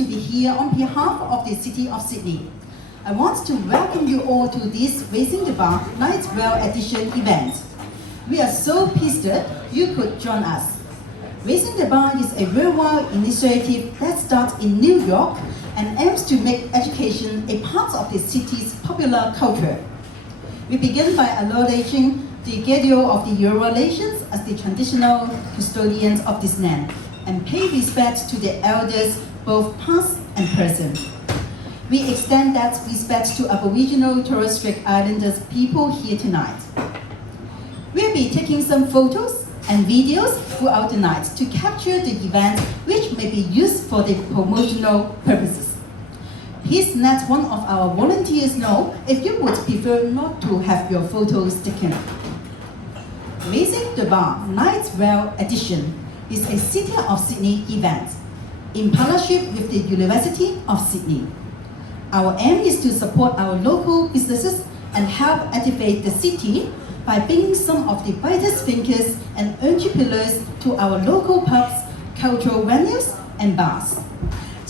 to be here on behalf of the City of Sydney. I want to welcome you all to this Raising the Bar Night Well Edition event. We are so pleased that you could join us. Raising the Bar is a worldwide initiative that starts in New York and aims to make education a part of the city's popular culture. We begin by acknowledging the Gadio of the Euro nations as the traditional custodians of this land and pay respect to the elders, both past and present. We extend that respect to Aboriginal Torres Strait Islanders people here tonight. We'll be taking some photos and videos throughout the night to capture the event, which may be used for the promotional purposes. Please let one of our volunteers know if you would prefer not to have your photos taken. Raising the Bar Night Well Edition is a City of Sydney event in partnership with the University of Sydney. Our aim is to support our local businesses and help activate the city by bringing some of the brightest thinkers and entrepreneurs to our local pubs, cultural venues, and bars.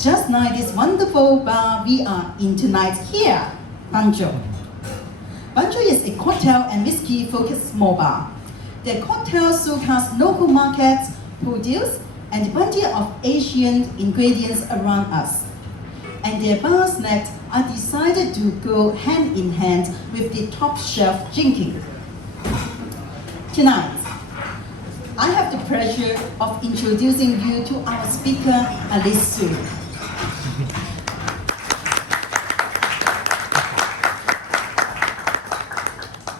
Just like this wonderful bar we are in tonight here, Banjo. Banjo is a cocktail and whiskey-focused small bar. Their cocktails showcase local markets, produce, and plenty of Asian ingredients around us. And their bar snacks are decided to go hand in hand with the top shelf drinking. Tonight, I have the pleasure of introducing you to our speaker, Alyse Sue.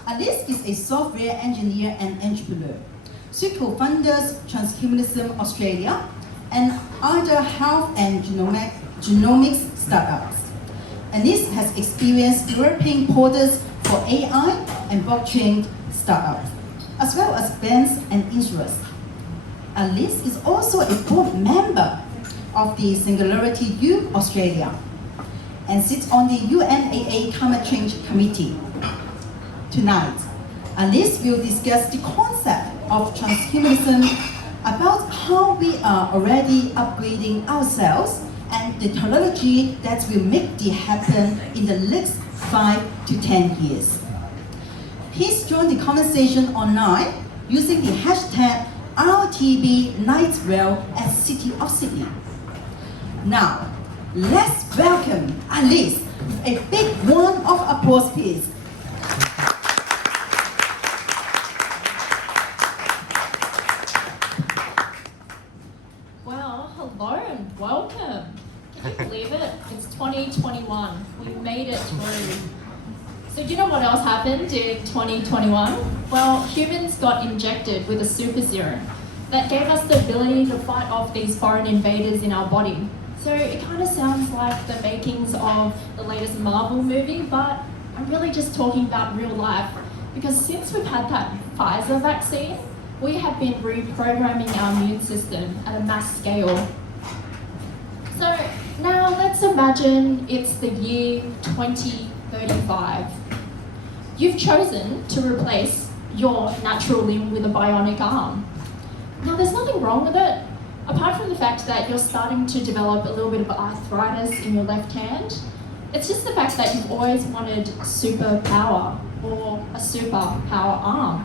Alyse is a software engineer and entrepreneur. She co-founders Transhumanism Australia and other health and genomics startups. Alyse has experience developing products for AI and blockchain startups, as well as banks and insurers. Alyse is also a board member of the SingularityU Australia and sits on the UNAA Climate Change Committee. Tonight, Alyse will discuss the concept of transhumanism, about how we are already upgrading ourselves and the technology that will make it happen in the next 5 to 10 years. Please join the conversation online using the hashtag #RTBNightWell at City of Sydney. Now, let's welcome Alyse with a big round of applause, please. Welcome. Can you believe it? It's 2021. We made it through. So do you know what else happened in 2021? Well, humans got injected with a super serum that gave us the ability to fight off these foreign invaders in our body. So it kind of sounds like the makings of the latest Marvel movie, but I'm really just talking about real life. Because since we've had that Pfizer vaccine, we have been reprogramming our immune system at a mass scale. So now let's imagine it's the year 2035. You've chosen to replace your natural limb with a bionic arm. Now there's nothing wrong with it, apart from the fact that you're starting to develop a little bit of arthritis in your left hand. It's just the fact that you've always wanted superpower or a superpower arm.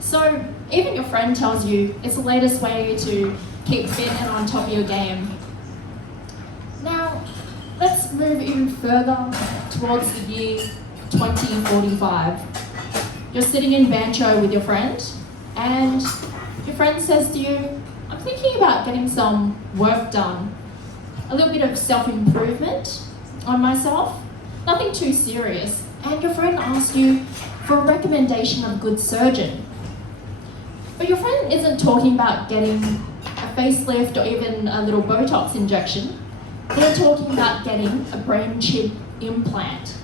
So even your friend tells you it's the latest way to keep fit and on top of your game. Now, let's move even further towards the year 2045. You're sitting in Bancho with your friend, and your friend says to you, I'm thinking about getting some work done. A little bit of self-improvement on myself, nothing too serious. And your friend asks you for a recommendation of a good surgeon. But your friend isn't talking about getting a facelift or even a little Botox injection. They're talking about getting a brain chip implant.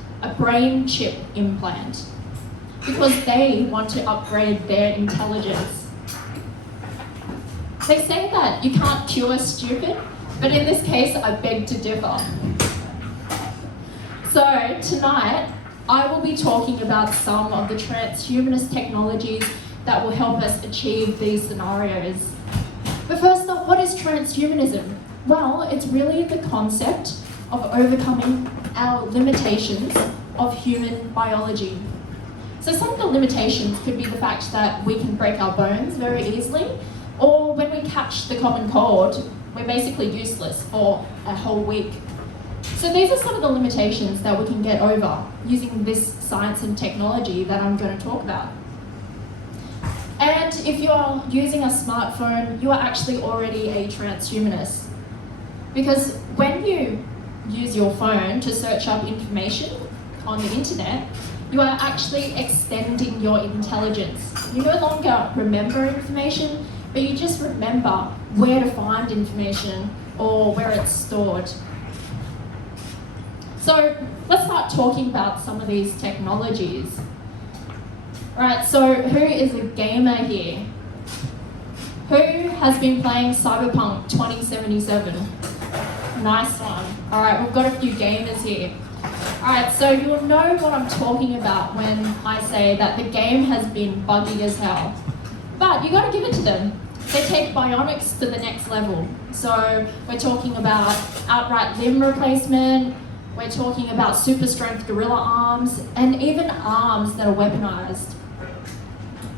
Because they want to upgrade their intelligence. They say that you can't cure stupid, but in this case, I beg to differ. So tonight, I will be talking about some of the transhumanist technologies that will help us achieve these scenarios. But first up, what is transhumanism? Well, it's really the concept of overcoming our limitations of human biology. So some of the limitations could be the fact that we can break our bones very easily, or when we catch the common cold, we're basically useless for a whole week. So these are some of the limitations that we can get over using this science and technology that I'm going to talk about. And if you're using a smartphone, you are actually already a transhumanist. Because when you use your phone to search up information on the internet, you are actually extending your intelligence. You no longer remember information, but you just remember where to find information or where it's stored. So let's start talking about some of these technologies. Right, so who is a gamer here? Who has been playing Cyberpunk 2077? Nice one. All right, we've got a few gamers here. All right, so you'll know what I'm talking about when I say that the game has been buggy as hell. But you got to give it to them. They take bionics to the next level. So we're talking about outright limb replacement, we're talking about super strength gorilla arms, and even arms that are weaponized.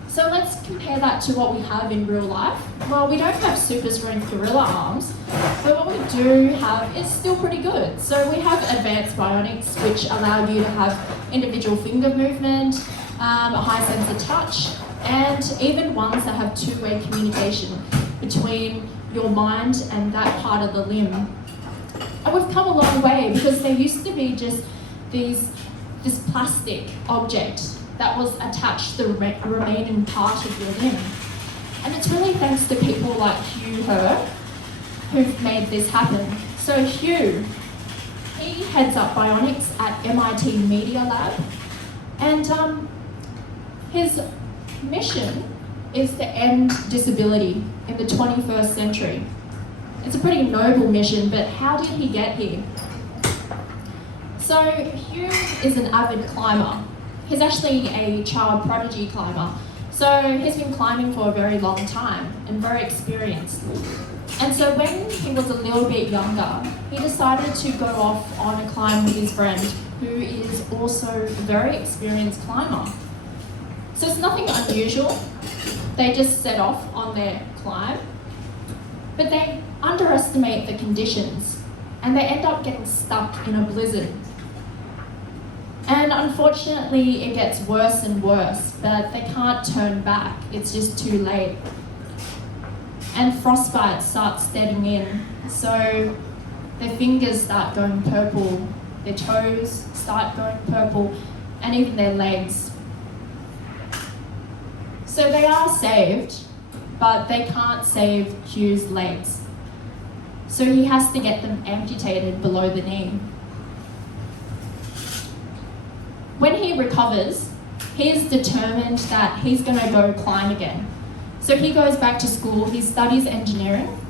So let's compare that to what we have in real life. Well, we don't have super strength gorilla arms, but what we do have is still pretty good. So we have advanced bionics, which allow you to have individual finger movement, a high sense of touch, and even ones that have two-way communication between your mind and that part of the limb. And we've come a long way because there used to be just this plastic object that was attached to the remaining part of your limb. And it's really thanks to people like Hugh Herr who've made this happen. So Hugh, he heads up bionics at MIT Media Lab, and his mission is to end disability in the 21st century. It's a pretty noble mission, but how did he get here? So Hugh is an avid climber. He's actually a child prodigy climber. So he's been climbing for a very long time and very experienced. And so when he was a little bit younger, he decided to go off on a climb with his friend, who is also a very experienced climber. So it's nothing unusual. They just set off on their climb, but they underestimate the conditions and they end up getting stuck in a blizzard. And unfortunately, it gets worse and worse, but they can't turn back. It's just too late. And frostbite starts setting in. So their fingers start going purple, their toes start going purple, and even their legs. So they are saved, but they can't save Hugh's legs. So he has to get them amputated below the knee. When he recovers, he is determined that he's going to go climb again. So he goes back to school, he studies engineering,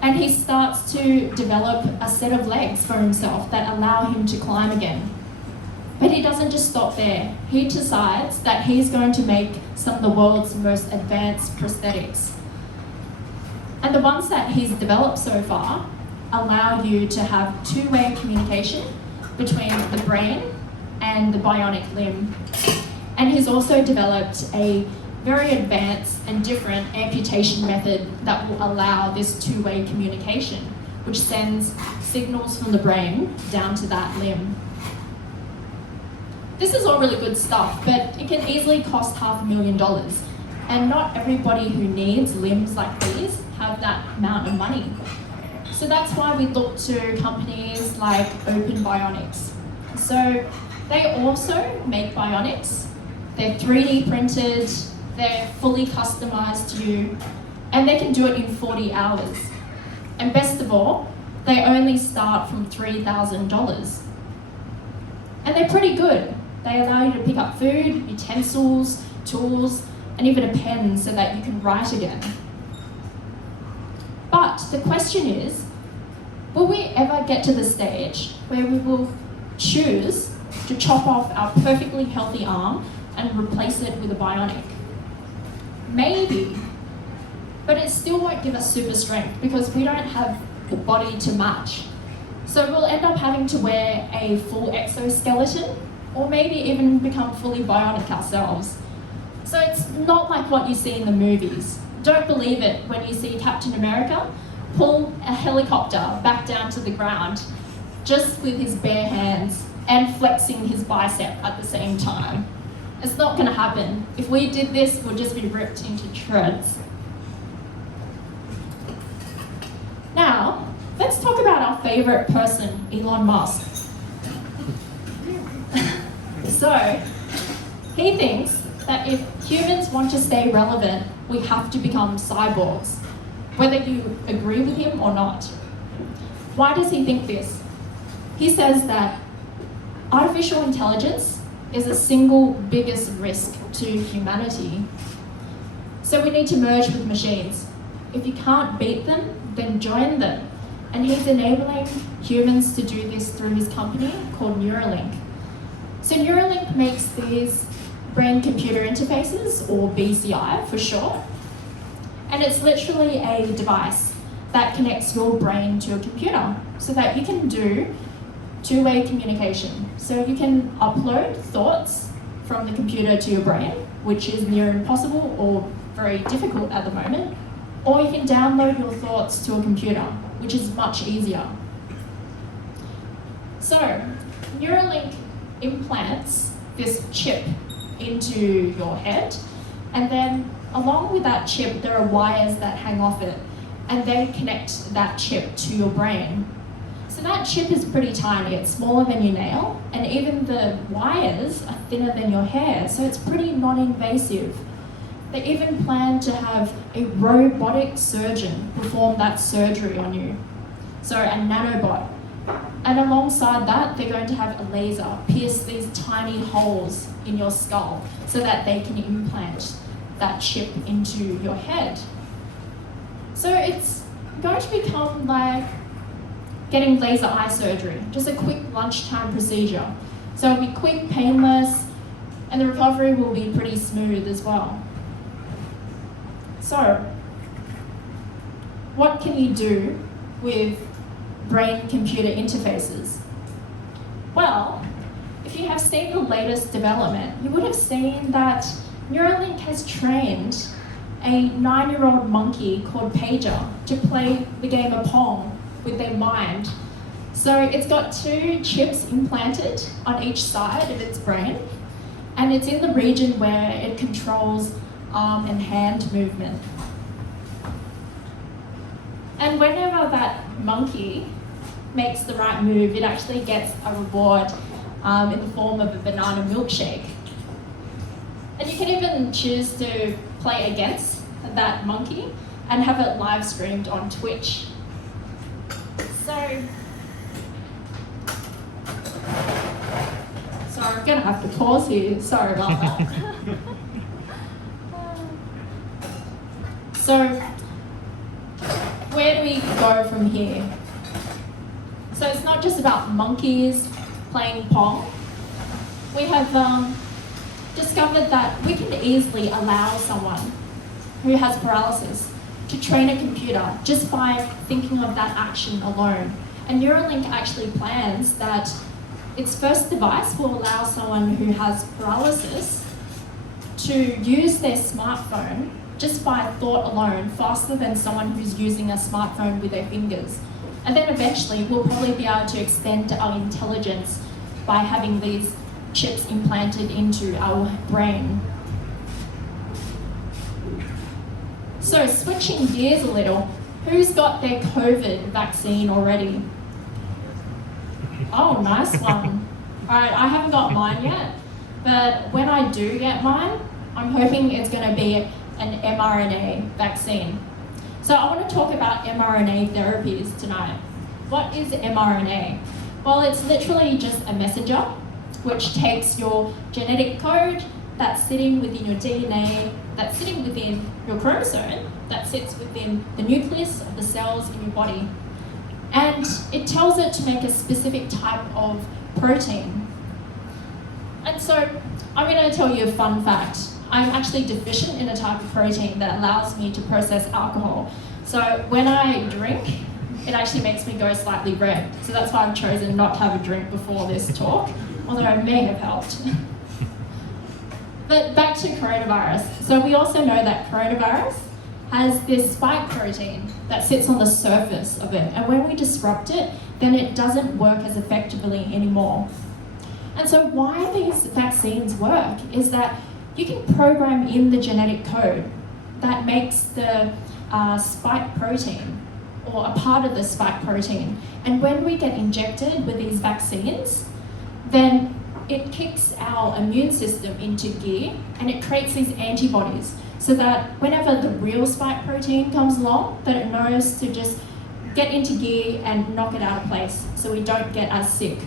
and he starts to develop a set of legs for himself that allow him to climb again. But he doesn't just stop there. He decides that he's going to make some of the world's most advanced prosthetics. And the ones that he's developed so far allow you to have two-way communication between the brain and the bionic limb. And he's also developed a very advanced and different amputation method that will allow this two-way communication, which sends signals from the brain down to that limb. This is all really good stuff, but it can easily cost $500,000. And not everybody who needs limbs like these have that amount of money. So that's why we look to companies like Open Bionics. So they also make bionics. They're 3D printed, they're fully customized to you, and they can do it in 40 hours. And best of all, they only start from $3,000. And they're pretty good. They allow you to pick up food, utensils, tools, and even a pen so that you can write again. But the question is, will we ever get to the stage where we will choose to chop off our perfectly healthy arm and replace it with a bionic? Maybe, but it still won't give us super strength because we don't have body to match. So we'll end up having to wear a full exoskeleton, or maybe even become fully bionic ourselves. So it's not like what you see in the movies. Don't believe it when you see Captain America pull a helicopter back down to the ground just with his bare hands and flexing his bicep at the same time. It's not going to happen. If we did this, we'll just be ripped into shreds. Now, let's talk about our favourite person, Elon Musk. So, he thinks that if humans want to stay relevant, we have to become cyborgs, whether you agree with him or not. Why does he think this? He says that artificial intelligence is the single biggest risk to humanity. So we need to merge with machines. If you can't beat them, then join them. And he's enabling humans to do this through his company called Neuralink. So Neuralink makes these brain-computer interfaces, or BCI for short. And it's literally a device that connects your brain to a computer so that you can do two-way communication. So you can upload thoughts from the computer to your brain, which is near impossible or very difficult at the moment, or you can download your thoughts to a computer, which is much easier. So Neuralink implants this chip into your head, and then along with that chip there are wires that hang off it, and they connect that chip to your brain. So that chip is pretty tiny, it's smaller than your nail, and even the wires are thinner than your hair, so it's pretty non-invasive. They even plan to have a robotic surgeon perform that surgery on you. So a nanobot. And alongside that, they're going to have a laser pierce these tiny holes in your skull so that they can implant that chip into your head. So it's going to become like getting laser eye surgery, just a quick lunchtime procedure. So it'll be quick, painless, and the recovery will be pretty smooth as well. So, what can you do with brain-computer interfaces? Well, if you have seen the latest development, you would have seen that Neuralink has trained a 9-year-old monkey called Pager to play the game of Pong with their mind. So it's got 2 chips implanted on each side of its brain, and it's in the region where it controls arm and hand movement. And whenever that monkey makes the right move, it actually gets a reward in the form of a banana milkshake. And you can even choose to play against that monkey and have it live streamed on Twitch. So, sorry, I'm gonna have to pause here, sorry about that. So, where do we go from here? So it's not just about monkeys playing Pong. We have discovered that we can easily allow someone who has paralysis to train a computer just by thinking of that action alone. And Neuralink actually plans that its first device will allow someone who has paralysis to use their smartphone just by thought alone, faster than someone who's using a smartphone with their fingers. And then eventually we'll probably be able to extend our intelligence by having these chips implanted into our brain. So switching gears a little, who's got their COVID vaccine already? Oh, nice one. All right, I haven't got mine yet, but when I do get mine, I'm hoping it's going to be an mRNA vaccine. So I want to talk about mRNA therapies tonight. What is mRNA? Well, it's literally just a messenger which takes your genetic code that's sitting within your DNA, that's sitting within your chromosome, that sits within the nucleus of the cells in your body. And it tells it to make a specific type of protein. And so I'm going to tell you a fun fact. I'm actually deficient in a type of protein that allows me to process alcohol. So when I drink it actually makes me go slightly red. So that's why I've chosen not to have a drink before this talk, although it may have helped. But back to coronavirus. So we also know that coronavirus has this spike protein that sits on the surface of it. And when we disrupt it, then it doesn't work as effectively anymore. And so why these vaccines work is that you can program in the genetic code that makes the spike protein, or a part of the spike protein. And when we get injected with these vaccines, then it kicks our immune system into gear and it creates these antibodies so that whenever the real spike protein comes along, that it knows to just get into gear and knock it out of place so we don't get as sick.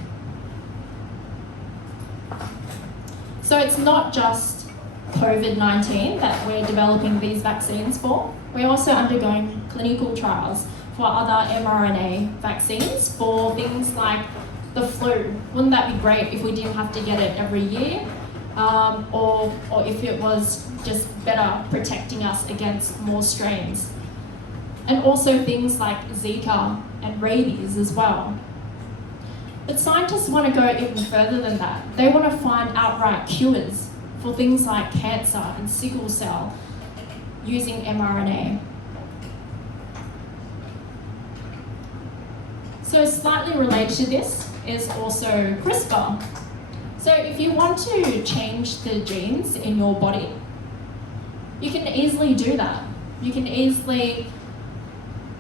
So it's not just COVID-19 that we're developing these vaccines for. We're also undergoing clinical trials for other mRNA vaccines for things like the flu. Wouldn't that be great if we didn't have to get it every year? Or if it was just better protecting us against more strains. And also things like Zika and rabies as well. But scientists want to go even further than that. They want to find outright cures for things like cancer and sickle cell using mRNA. So slightly related to this is also CRISPR. So if you want to change the genes in your body, you can easily do that. You can easily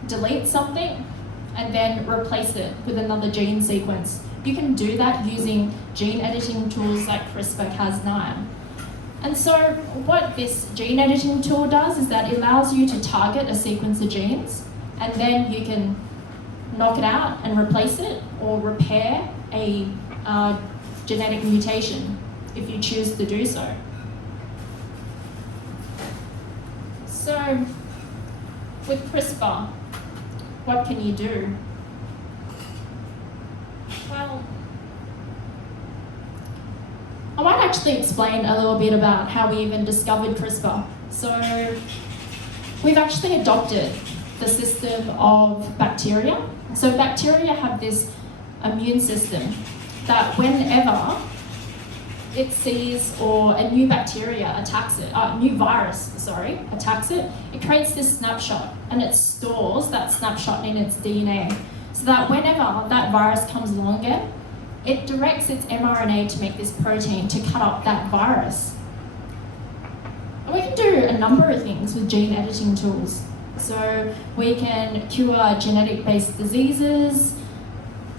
delete something and then replace it with another gene sequence. You can do that using gene editing tools like CRISPR-Cas9. And so what this gene editing tool does is that it allows you to target a sequence of genes, and then you can knock it out and replace it, or repair a genetic mutation if you choose to do so. So with CRISPR, what can you do? Well, I might actually explain a little bit about how we even discovered CRISPR. So we've actually adopted the system of bacteria. So bacteria have this immune system that whenever it sees, or a new bacteria attacks it, new virus, attacks it, it creates this snapshot and it stores that snapshot in its DNA. So that whenever that virus comes along again, it directs its mRNA to make this protein to cut up that virus. And we can do a number of things with gene editing tools. So we can cure genetic-based diseases.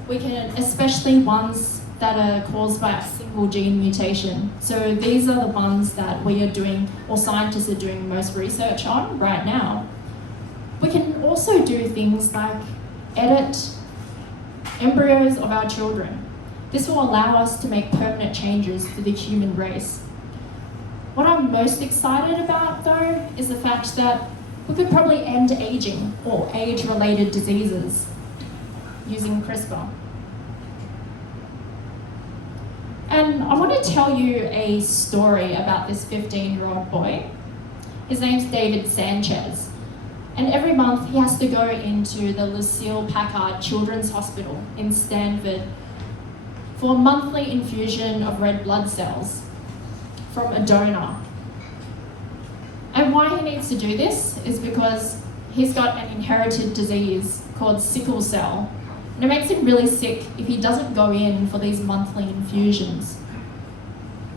We can, especially ones that are caused by a single gene mutation. So these are the ones that we are doing, or scientists are doing most research on right now. We can also do things like edit embryos of our children. This will allow us to make permanent changes to the human race. What I'm most excited about, though, is the fact that we could probably end aging or age-related diseases using CRISPR. And I want to tell you a story about this 15-year-old boy. His name's David Sanchez. And every month he has to go into the Lucille Packard Children's Hospital in Stanford for a monthly infusion of red blood cells from a donor. And why he needs to do this is because he's got an inherited disease called sickle cell. And it makes him really sick if he doesn't go in for these monthly infusions.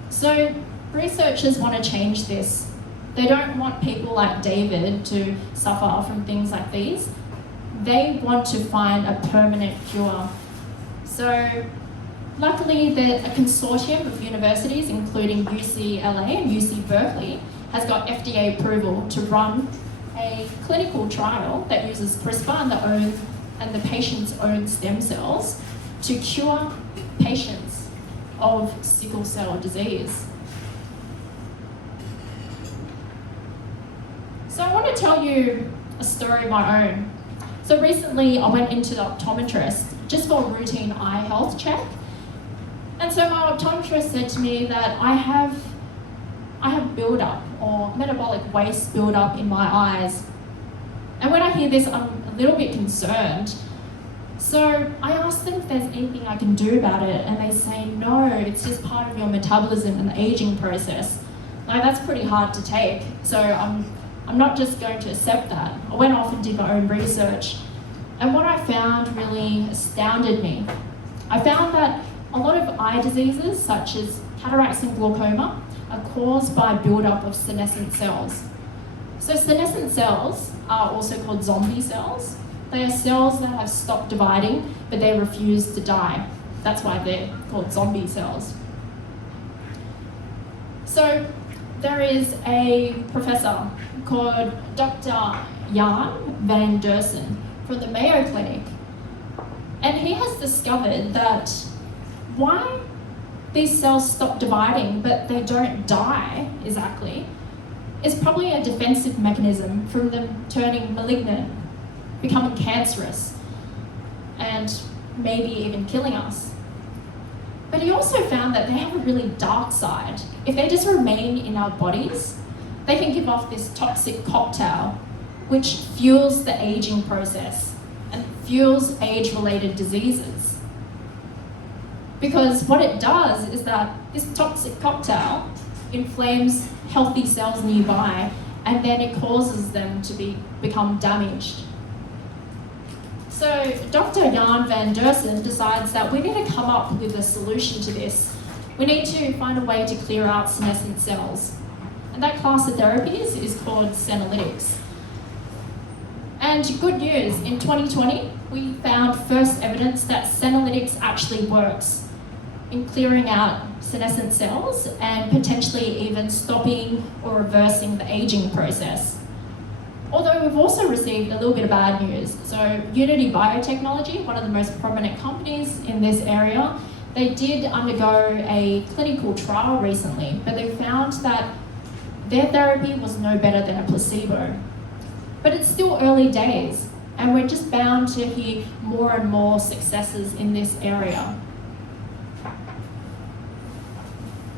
So researchers want to change this. They don't want people like David to suffer from things like these. They want to find a permanent cure. So luckily, a consortium of universities, including UCLA and UC Berkeley, has got FDA approval to run a clinical trial that uses CRISPR and the patient's own stem cells to cure patients of sickle cell disease. So I want to tell you a story of my own. So recently I went into the optometrist just for a routine eye health check. And so my optometrist said to me that I have build-up, or metabolic waste build-up in my eyes. And when I hear this, I'm a little bit concerned. So I asked them if there's anything I can do about it, and they say, no, it's just part of your metabolism and the aging process. Like, that's pretty hard to take. So I'm not just going to accept that. I went off and did my own research, and what I found really astounded me. I found that a lot of eye diseases, such as cataracts and glaucoma, are caused by buildup of senescent cells. So senescent cells are also called zombie cells. They are cells that have stopped dividing, but they refuse to die. That's why they're called zombie cells. So there is a professor called Dr. Jan van Dersen from the Mayo Clinic, and he has discovered that why these cells stop dividing but they don't die exactly is probably a defensive mechanism from them turning malignant, becoming cancerous, and maybe even killing us. But he also found that they have a really dark side. If they just remain in our bodies, they can give off this toxic cocktail which fuels the aging process and fuels age-related diseases. Because what it does is that this toxic cocktail inflames healthy cells nearby, and then it causes them to become damaged. So Dr. Jan van Dersen decides that we need to come up with a solution to this. We need to find a way to clear out senescent cells. And that class of therapies is called senolytics. And good news, in 2020, we found first evidence that senolytics actually works in clearing out senescent cells and potentially even stopping or reversing the aging process. Although we've also received a little bit of bad news. So Unity Biotechnology, one of the most prominent companies in this area, they did undergo a clinical trial recently, but they found that their therapy was no better than a placebo. But it's still early days, and we're just bound to hear more and more successes in this area.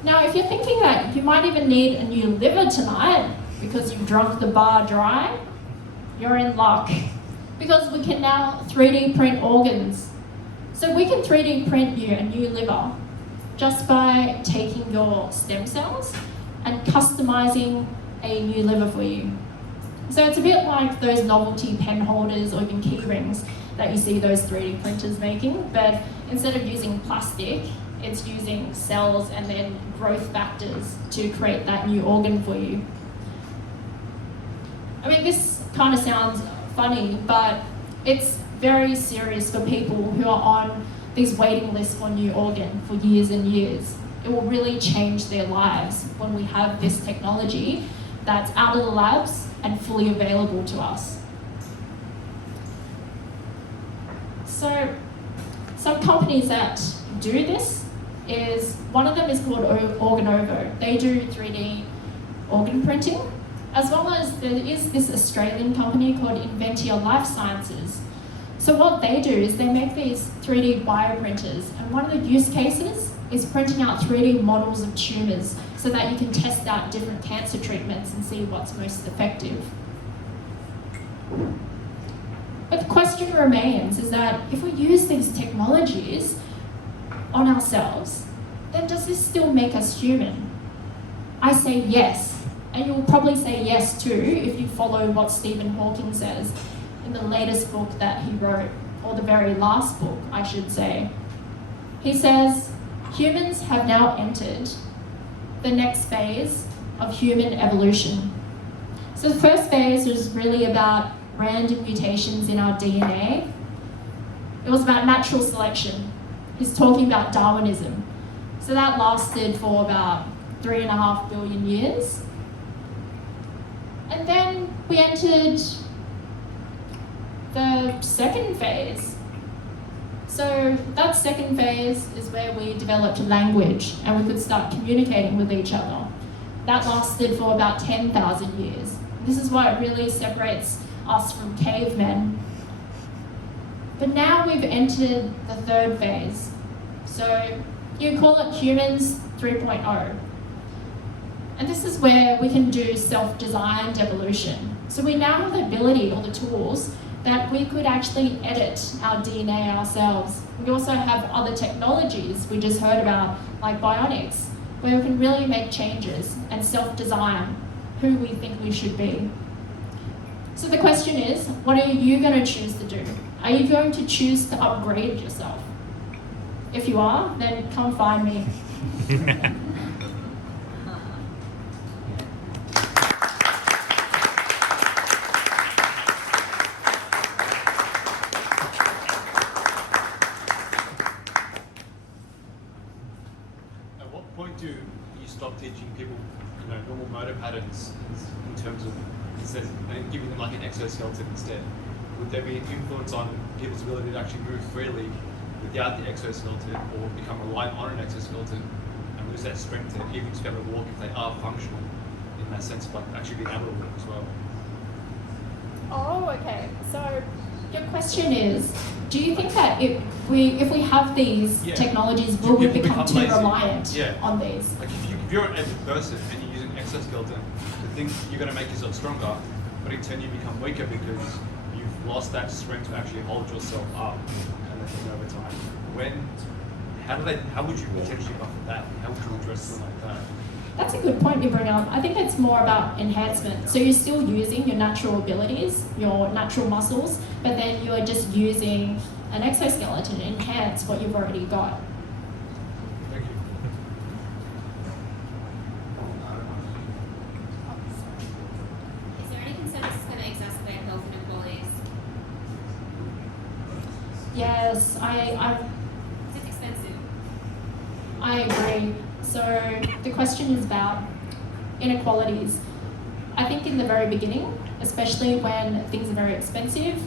Now, if you're thinking that you might even need a new liver tonight because you've drunk the bar dry, you're in luck. Because we can now 3D print organs. So we can 3D print you a new liver just by taking your stem cells and customizing a new liver for you. So it's a bit like those novelty pen holders or even key rings that you see those 3D printers making, but instead of using plastic, it's using cells and then growth factors to create that new organ for you. I mean, this kind of sounds funny, but it's very serious for people who are on these waiting lists for a new organ for years and years. It will really change their lives when we have this technology that's out of the labs and fully available to us. So, some companies that do this one of them is called Organovo. They do 3D organ printing, as well as there is this Australian company called Inventia Life Sciences. So what they do is they make these 3D bioprinters, and one of the use cases is printing out 3D models of tumours so that you can test out different cancer treatments and see what's most effective. But the question remains is that if we use these technologies on ourselves, then does this still make us human? I say yes, and you'll probably say yes too if you follow what Stephen Hawking says in the latest book that he wrote, or the very last book, I should say. He says, humans have now entered the next phase of human evolution. So the first phase was really about random mutations in our DNA. It was about natural selection. He's talking about Darwinism. So that lasted for about 3.5 billion years. And then we entered the second phase. So that second phase is where we developed language and we could start communicating with each other. That lasted for about 10,000 years. This is what really separates us from cavemen. But now we've entered the third phase. So you call it humans 3.0. And this is where we can do self-designed evolution. So we now have the ability or the tools that we could actually edit our DNA ourselves. We also have other technologies we just heard about, like bionics, where we can really make changes and self-design who we think we should be. So the question is, what are you going to choose to do? Are you going to choose to upgrade yourself? If you are, then come find me. At what point do you stop teaching people, normal motor patterns in terms of and giving them like an exoskeleton instead? Would there be an influence on people's ability to actually move freely without the exoskeleton, or become reliant on an exoskeleton and lose that strength to even just be able to walk if they are functional in that sense of like actually being able to walk as well? Oh, okay. So your question is, do you think that if we have these technologies, will we become too reliant on these? Like if you're an able person and you use an exoskeleton to think you're going to make yourself stronger, but in turn you become weaker because you've lost that strength to actually hold yourself up and then over time. How would you potentially buffer that? How would you address something like that? That's a good point you bring up. I think it's more about enhancement. So you're still using your natural abilities, your natural muscles, but then you're just using an exoskeleton to enhance what you've already got. Thank you. Is there any concern this is going to exacerbate health inequalities? Yes, It's expensive. I agree. So the question is about inequalities. I think in the very beginning, especially when things are very expensive,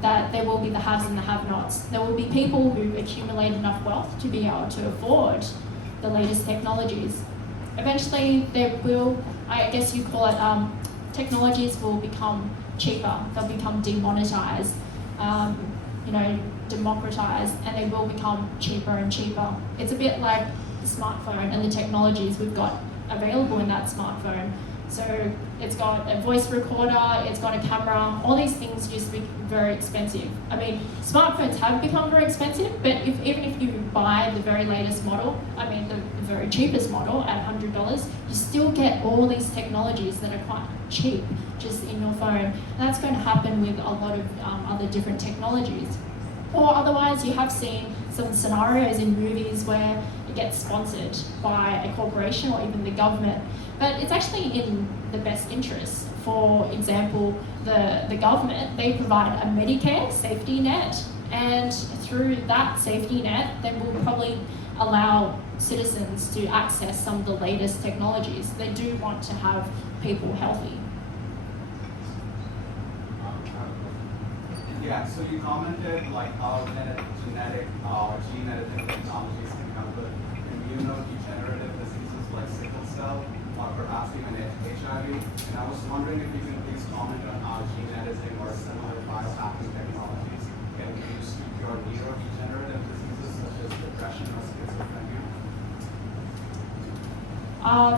that there will be the haves and the have-nots. There will be people who accumulate enough wealth to be able to afford the latest technologies. Eventually there will, I guess you call it, technologies will become cheaper. They'll become demonetized, democratized, and they will become cheaper and cheaper. It's a bit like the smartphone and the technologies we've got available in that smartphone. So it's got a voice recorder, it's got a camera, all these things used to be very expensive. I mean, smartphones have become very expensive, but even if you buy the very latest model, the very cheapest model at $100, you still get all these technologies that are quite cheap just in your phone. And that's going to happen with a lot of other different technologies. Or otherwise, you have seen some scenarios in movies where it gets sponsored by a corporation or even the government. But it's actually in the best interest. For example, the government, they provide a Medicare safety net, and through that safety net, they will probably allow citizens to access some of the latest technologies. They do want to have people healthy. Yeah, so you commented like how genetic gene editing technologies can help with immunodegenerative diseases like sickle cell or perhaps even HIV. And I was wondering if you can please comment on how gene editing or similar biohacking technologies can be used to cure neurodegenerative diseases such as depression or schizophrenia.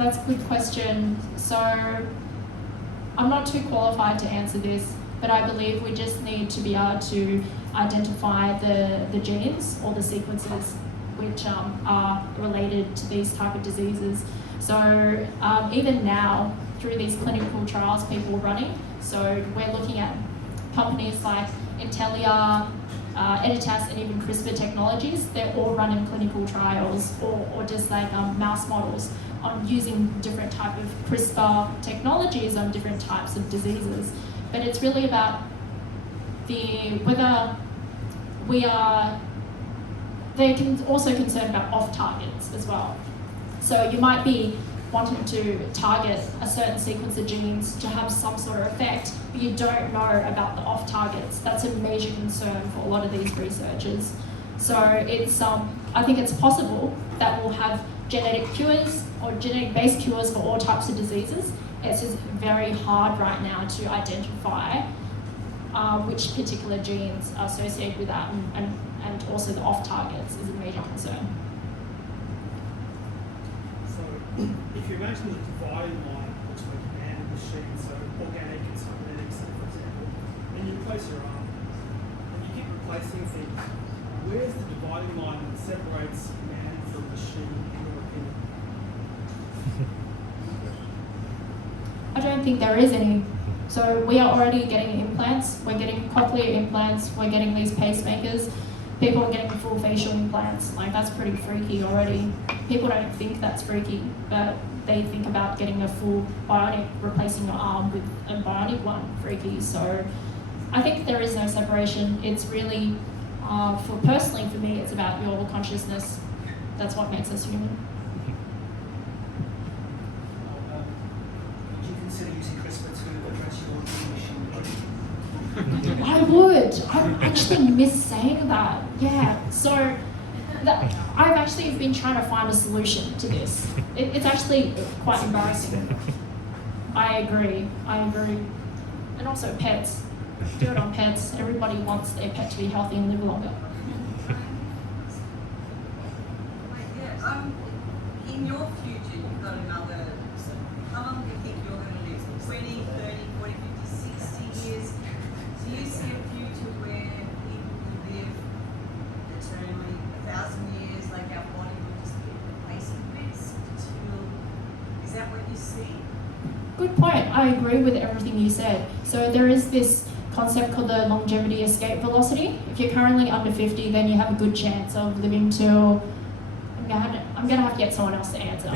That's a good question. So I'm not too qualified to answer this, but I believe we just need to be able to identify the genes or the sequences which are related to these type of diseases. So even now, through these clinical trials people are running, so we're looking at companies like Intellia, Editas, and even CRISPR technologies. They're all running clinical trials or just like mouse models on using different type of CRISPR technologies on different types of diseases. But it's really about whether we are, they're also concerned about off-targets as well. So you might be wanting to target a certain sequence of genes to have some sort of effect, but you don't know about the off-targets. That's a major concern for a lot of these researchers. So it's, I think it's possible that we'll have genetic cures or genetic-based cures for all types of diseases. It's just very hard right now to identify which particular genes are associated with that, and also the off-targets is a major concern. So if you imagine the dividing line between man and machine, so organic and cybernetics, for example, and you place your arm replacing things, where's the dividing line that separates man from machine, in your opinion? I don't think there is any. So we are already getting implants, we're getting cochlear implants, we're getting these pacemakers, people are getting full facial implants. Like, that's pretty freaky already. People don't think that's freaky, but they think about getting a full bionic, replacing your arm with a bionic one, freaky. So I think there is no separation. It's really, personally for me, it's about your consciousness. That's what makes us human. Would you consider using CRISPR to address your gene machine? I would. I actually miss saying that. Yeah. So I've actually been trying to find a solution to this. It's actually quite embarrassing. I agree. And also pets. Do it on pets. Everybody wants their pet to be healthy and live longer. In your future, you've got another, how long do you think you're going to live? 20, 30, 40, 50, 60 years? Do you see a future where people could live eternally, 1,000 years, like our body will just keep replacing bits until, is that what you see? Good point. I agree with everything you said. So there is this concept called the longevity escape velocity. If you're currently under 50, then you have a good chance of living till, I'm gonna have to get someone else to answer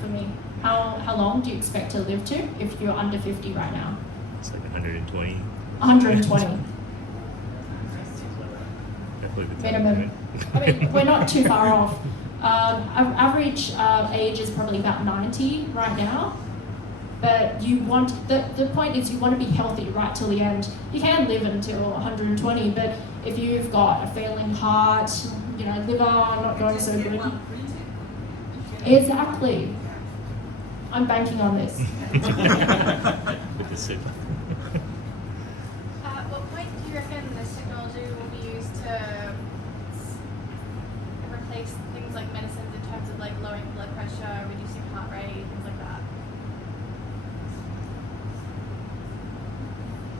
for me. How long do you expect to live to if you're under 50 right now? It's like 120. 120 Definitely the minimum. I mean, we're not too far off. Average age is probably about 90 right now. But you want, the point is you want to be healthy right till the end. You can live until 120, but if you've got a failing heart, liver not going so good. Exactly. I'm banking on this. With the soup. At what point do you reckon this technology will be used to replace things like medicines in terms of like lowering blood pressure, reducing heart rate, things like that?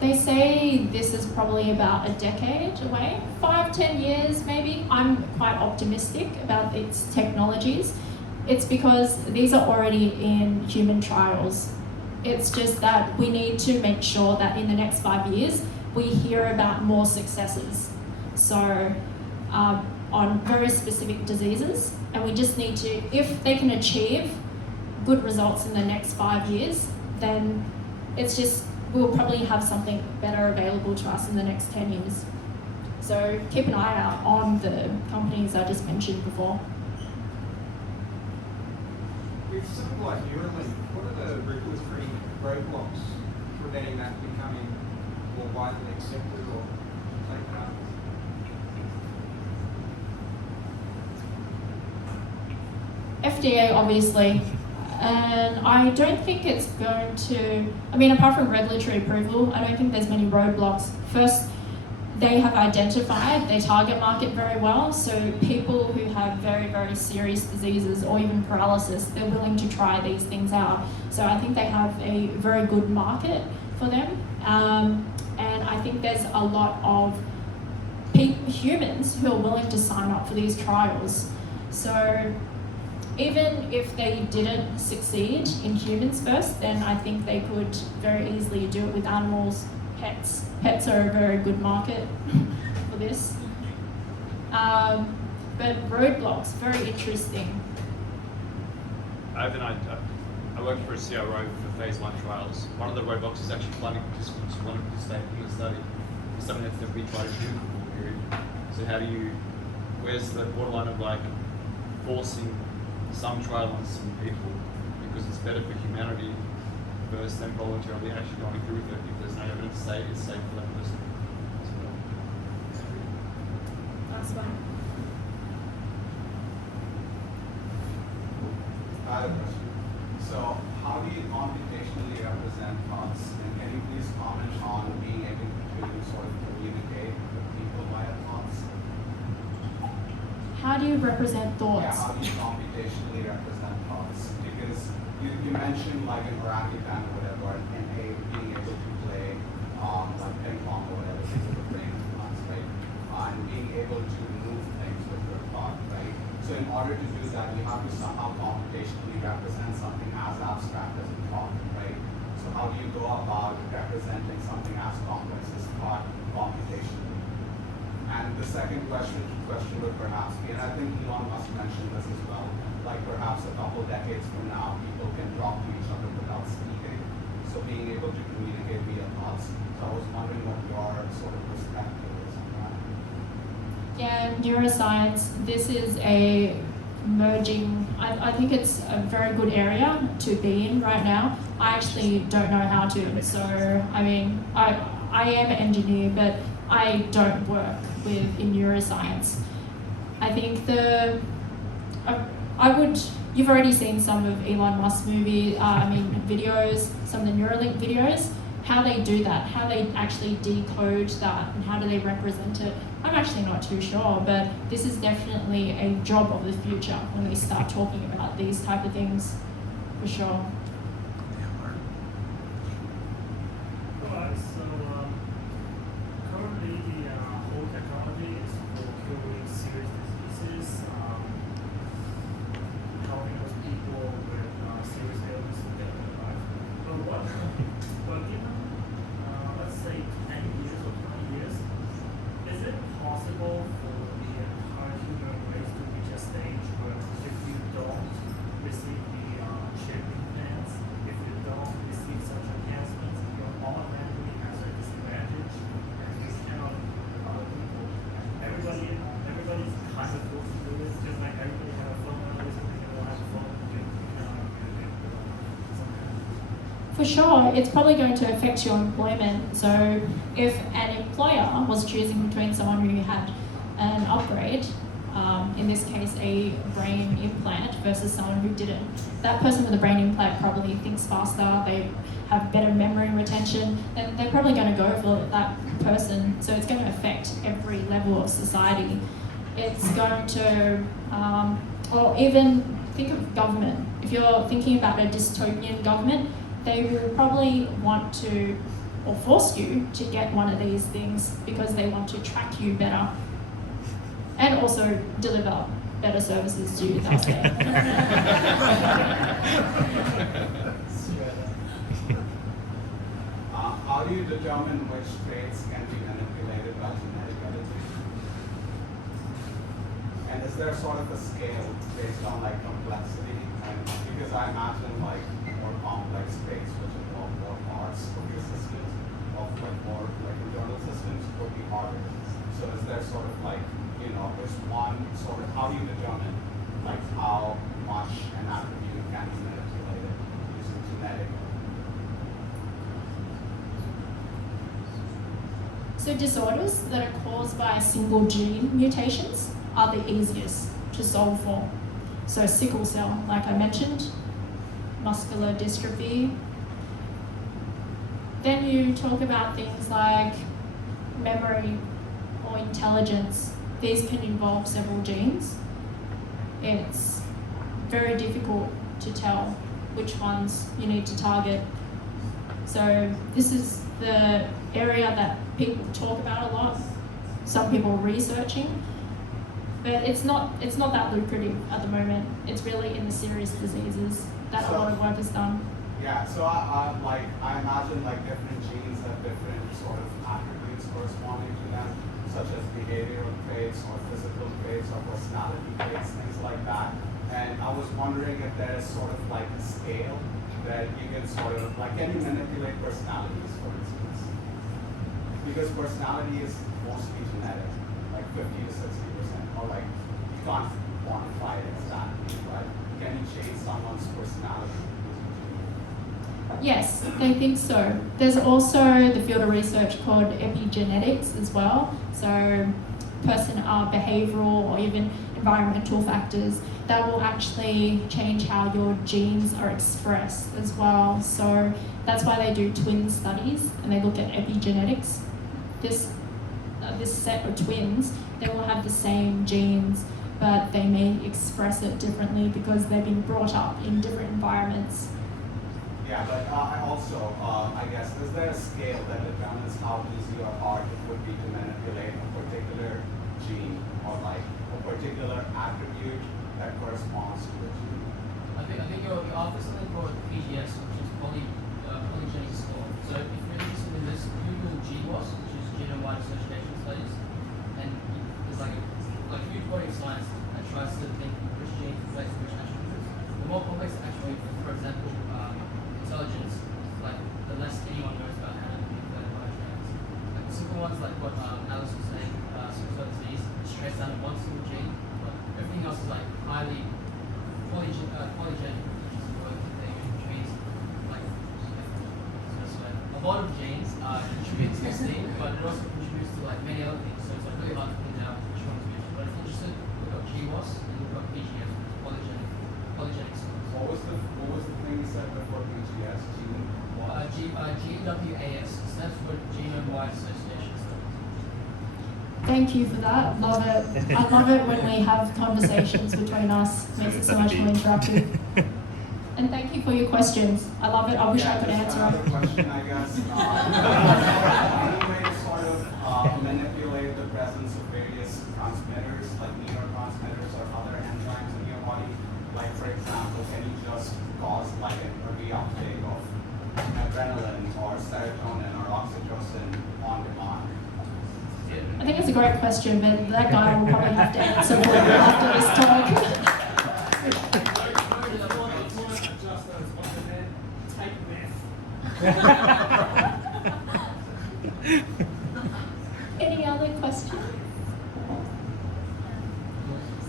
They say this is probably about a decade away, 5-10 years maybe. I'm quite optimistic about its technologies. It's because these are already in human trials. It's just that we need to make sure that in the next 5 years, we hear about more successes. So on very specific diseases, and we just need to, if they can achieve good results in the next 5 years, then it's just, we'll probably have something better available to us in the next 10 years. So keep an eye out on the companies I just mentioned before. With something like Neuralink, what are the regulatory roadblocks preventing that becoming more widely accepted or taken up? FDA, obviously. And I don't think it's going to, apart from regulatory approval, I don't think there's many roadblocks. First, they have identified their target market very well, so people who have very, very serious diseases or even paralysis, they're willing to try these things out. So I think they have a very good market for them. And I think there's a lot of humans who are willing to sign up for these trials. So even if they didn't succeed in humans first, then I think they could very easily do it with animals, pets. Pets are a very good market for this. But roadblocks, very interesting. I worked for a CRO for phase 1 trials. One of the roadblocks is actually finding participants who want to participate in the study. It's something that's never been tried in human for a period. So where's the borderline of like forcing some trial on some people because it's better for humanity versus them voluntarily actually going through with it if there's no evidence to say it's safe for that person. Last one. I have a question. So how do you computationally represent thoughts? And can you please comment on being able to sort of communicate with people via thoughts? How do you represent thoughts? Yeah, how do you computationally represent thoughts? Because you mentioned like an orangutan or whatever, and being able to play like ping pong or whatever with the brain implants, right? and being able to move things with your thought, right? So in order to do that, you have to somehow computationally represent something as abstract as a thought, right? So how do you go about representing something as complex as thought computationally? And the second question would perhaps be, and I think Elon Musk mentioned this as well, like perhaps a couple decades from now, people can talk to each other without speaking. So being able to communicate via thoughts. So I was wondering what your sort of perspective is on that. Yeah, neuroscience, this is a merging, I think it's a very good area to be in right now. I actually don't know how to, so I mean, I am an engineer, but I don't work in neuroscience. I think you've already seen some of Elon Musk's videos, some of the Neuralink videos, how they do that, how they actually decode that, and how do they represent it. I'm actually not too sure, but this is definitely a job of the future when we start talking about these type of things, for sure. Alright, so currently the whole technology is for curing serious diseases, helping those people with serious illness to get their life. But given, let's say 10 years or 20 years, is it possible for the entire human race to reach a stage where if you don't receive the chip implants, if you don't receive such enhancements, you're automatically has a disadvantage and you cannot with other people? Everybody's kind of forced to do this, just like everybody has a phone, and something that will have a phone, you cannot communicate with someone. For sure, it's probably going to affect your employment. So if an employer was choosing between someone who had an upgrade, in this case a brain implant, versus someone who didn't, that person with a brain implant probably thinks faster, they have better memory retention, then they're probably going to go for that person. So it's going to affect every level of society. It's going to, or even think of government. If you're thinking about a dystopian government, they will probably want to, or force you to get one of these things because they want to track you better and also deliver better services to you. That's there. How do you determine which traits can be manipulated by genetic editing? And is there sort of a scale based on like complexity? And because I imagine like more complex traits which involve more parts of your systems, of like more like internal systems, would be harder. So is there sort of like, you know, there's one sort of, how do you determine like how much an attribute can be manipulated using genetic? So disorders that are caused by single gene mutations are the easiest to solve for. So sickle cell, like I mentioned, muscular dystrophy. Then you talk about things like memory or intelligence. These can involve several genes. It's very difficult to tell which ones you need to target. So this is the area that people talk about a lot. Some people are researching, but it's not that lucrative at the moment. It's really in the serious diseases that a lot of work is done. Yeah, so I imagine like different genes have different sort of attributes corresponding to them, such as behavioral traits or physical traits or personality traits, things like that. And I was wondering if there's sort of like a scale that you can sort of, like, can you manipulate personalities, for instance? Because personality is mostly genetic, like 50 to 60%, or like, you can't quantify it exactly, but can you change someone's personality? Yes, they think so. There's also the field of research called Epigenetics as well. So behavioral or even environmental factors that will actually change how your genes are expressed as well. So that's why they do twin studies and they look at epigenetics. This set of twins, they will have the same genes, but they may express it differently because they've been brought up in different environments. Yeah, but also, I guess, is there a scale that determines how easy or hard it would be to manipulate a particular gene or like a particular attribute that corresponds to the gene? I think you're after something called PGS, which is polygenic score. So if you're interested in this, Google GWAS, which is genome-wide association studies, and there's like a huge body of science that tries to think which gene relates to which attributes. The more complex the attribute, for example, intelligence, like the less anyone knows about how to inflated by genes. Like the simple ones, like what Alyse was saying, sickle cell disease, is traced down to one single gene, but everything else is like highly polygenic, which is the word they use, which means like a lot of genes contribute to this thing, but it also contributes to like many other things. So it's like really hard to pin down which one's which. But if you're interested, look up GWAS and look up PGS, polygenic scores. What was the thing you said before PGS? GWAS stands for genome-wide association studies. Thank you for that. Love it. I love it when we have conversations between us. Makes it so much more interactive. And thank you for your questions. I love it. I wish I could answer Another them. question, I guess. Any way to sort of manipulate the presence of various transmitters, like neurotransmitters or other enzymes in your body? Like, for example, can you just cause like a reuptake of adrenaline or serotonin or oxytocin on demand? I think it's a great question, but that guy will probably have to answer for you after this talk. Any other questions?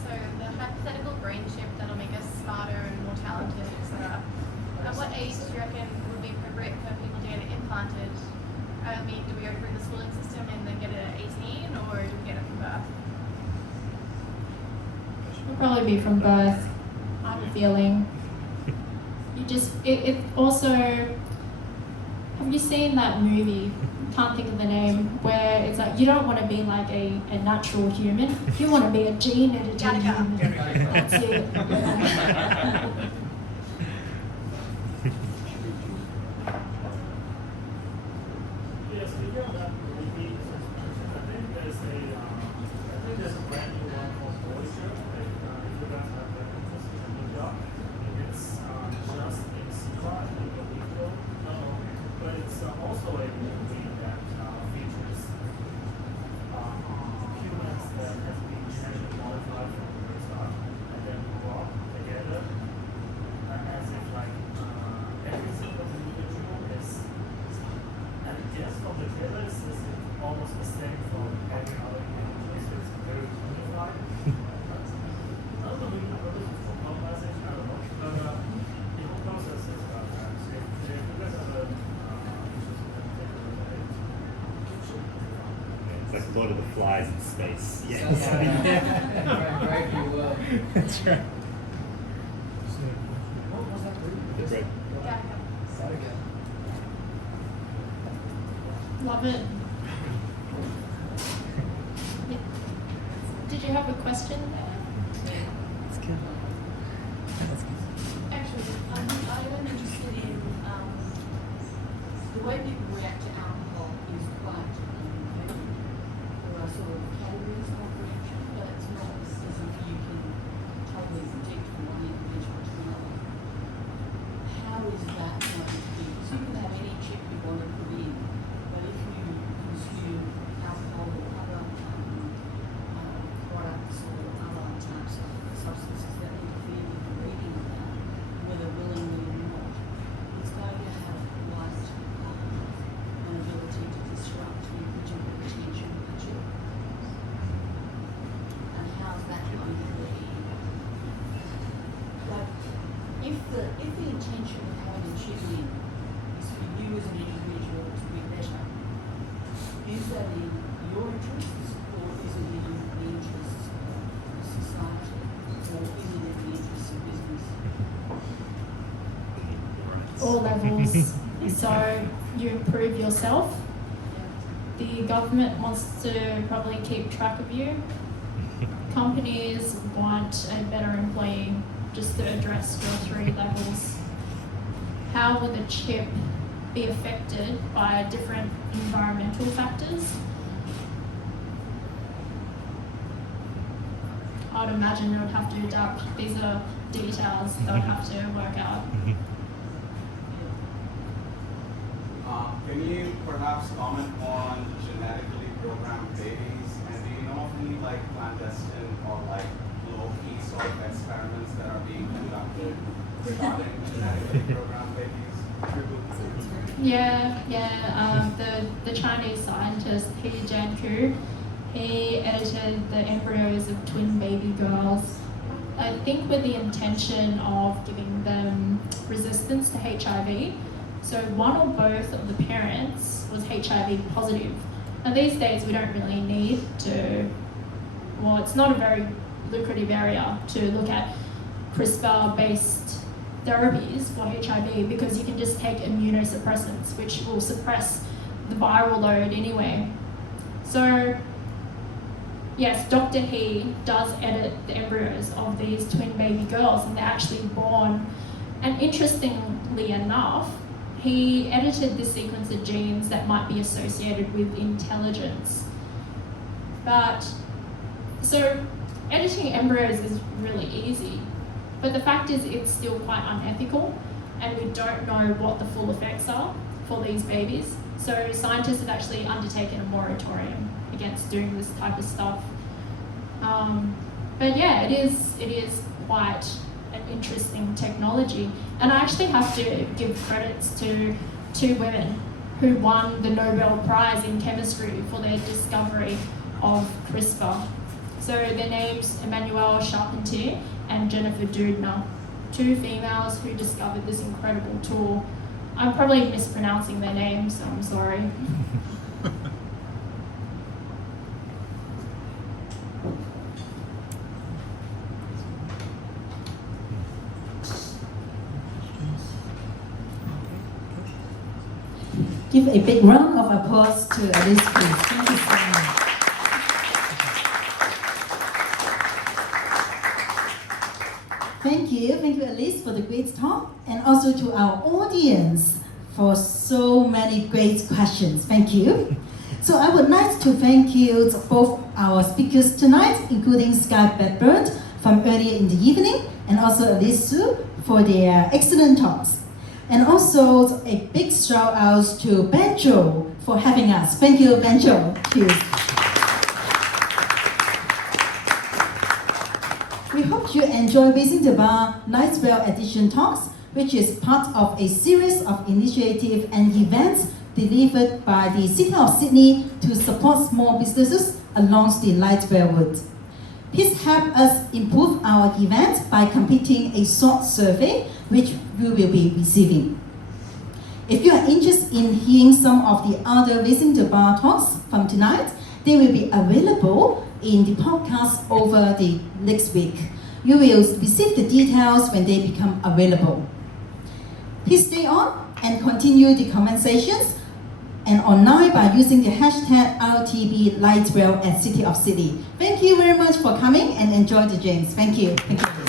So the hypothetical brain chip that'll make us smarter and more talented, etc. At what age do you reckon would be appropriate for people to get it implanted? I mean, do we go through the schooling system and then get it at 18, or do we get it from birth? It'll probably be from birth. I have a feeling. It also, have you seen that movie? Can't think of the name, where it's like you don't want to be like a natural human. You want to be a gene editing human. That's it. Yes, speaking of that movie, I think there's a brand new one called Voyager. If you guys have that interest in the job, it's just in Siva and the video, but it's also a movie that features humans that have been genetically modified from the start and then grow up together as if like every single individual is. And yes, from the trailer, it's almost the same from every other individual, so it's very unified. I don't know, maybe the purpose is for colonization, I don't know. But the whole process is about that. So if you guys have a interest in that, take a look at it. It's like Lord of the Flies in space. Yeah. Brave New World. That's right. What was that movie? The bread. Yeah. Love it. Yeah. Did you have a question there? Actually, I am interested in the way people react to alcohol is quite there are sort of categories of reaction, but it's not as if you can totally predict from one individual to another. How is that going to be? So you can have any chip you want to put in, but if you consume alcohol or other products or other types of substances that interfere with the reading of that, whether willingly or not, it's going to have quite an ability to disrupt the original intention of the chip. And how's that going to be? Like, if the intention of having a chip in is for you as an individual to be better, is that in your interests or is it in the interests of society or is it in the interests of business? All levels. So you improve yourself. The government wants to probably keep track of you. Companies want a better employee, just to address your 3 levels. How will the chip be affected by different environmental factors? I would imagine they would have to adapt. These are details they would have to work out. Can you perhaps comment on genetically programmed babies? And do you know of any like clandestine or like low-key sort of experiments that are being conducted regarding genetically programmed babies? The Chinese scientist He Jiankui, he edited the embryos of twin baby girls, I think with the intention of giving them resistance to HIV. So one or both of the parents was HIV positive. Now these days we don't really need to, well, it's not a very lucrative area to look at CRISPR-based therapies for HIV because you can just take immunosuppressants, which will suppress the viral load anyway. So yes, Dr. He does edit the embryos of these twin baby girls, and they're actually born. And interestingly enough, he edited the sequence of genes that might be associated with intelligence. But, so editing embryos is really easy, but the fact is it's still quite unethical, and we don't know what the full effects are for these babies. So scientists have actually undertaken a moratorium against doing this type of stuff. But yeah, it is quite an interesting technology. And I actually have to give credits to two women who won the Nobel Prize in Chemistry for their discovery of CRISPR. So their names, Emmanuelle Charpentier and Jennifer Doudna, two females who discovered this incredible tool. I'm probably mispronouncing their names, so I'm sorry. Give a big round of applause to Alyse, please. Thank you so much. Thank you, Alyse, for the great talk, and also to our audience for so many great questions. Thank you. So I would like to thank you to both our speakers tonight, including Sky Bedbird from earlier in the evening, and also Alyse Sue for their excellent talks. And also a big shout out to Benjo for having us. Thank you, Benjo. Cheers. We hope you enjoy Raising the Bar Nightwell Edition talks, which is part of a series of initiatives and events delivered by the City of Sydney to support small businesses along the Lightwell route. Please help us improve our event by completing a short survey, which you will be receiving. If you are interested in hearing some of the other Raising the Bar talks from tonight, they will be available in the podcast over the next week. You will receive the details when they become available. Please stay on and continue the conversations and online by using the hashtag RTB Lightwell at City of Sydney. Thank you very much for coming and enjoy the games. Thank you. Thank you.